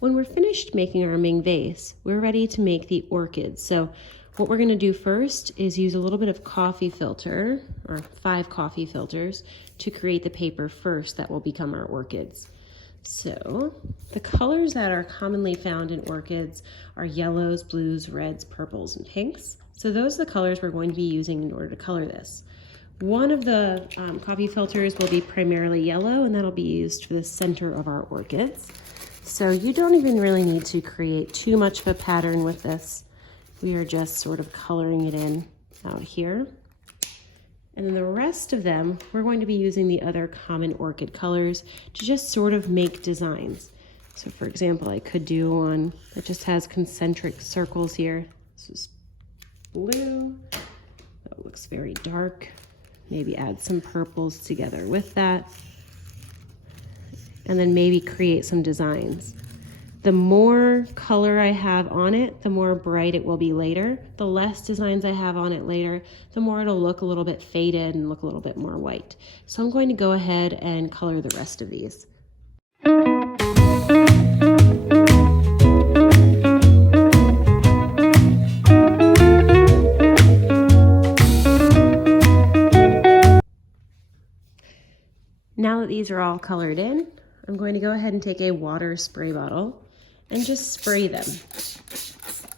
When we're finished making our Ming vase, we're ready to make the orchids. So what we're going to do first is use a little bit of coffee filter, or 5 coffee filters, to create the paper first that will become our orchids. So the colors that are commonly found in orchids are yellows, blues, reds, purples, and pinks. So those are the colors we're going to be using in order to color this. One of the coffee filters will be primarily yellow, and that'll be used for the center of our orchids. So you don't even really need to create too much of a pattern with this. We are just sort of coloring it in out here. And then the rest of them, we're going to be using the other common orchid colors to just sort of make designs. So for example, I could do one that just has concentric circles here. This is blue. That looks very dark. Maybe add some purples together with that. And then maybe create some designs. The more color I have on it, the more bright it will be later. The less designs I have on it later, the more it'll look a little bit faded and look a little bit more white. So I'm going to go ahead and color the rest of these. Now that these are all colored in, I'm going to go ahead and take a water spray bottle and just spray them.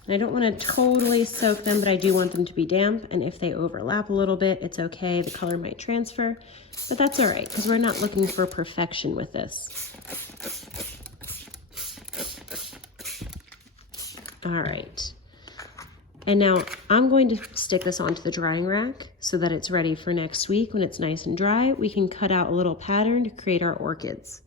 And I don't want to totally soak them, but I do want them to be damp, and if they overlap a little bit, it's okay. The color might transfer, but that's all right because we're not looking for perfection with this. All right. And now I'm going to stick this onto the drying rack so that it's ready for next week. When it's nice and dry, we can cut out a little pattern to create our orchids.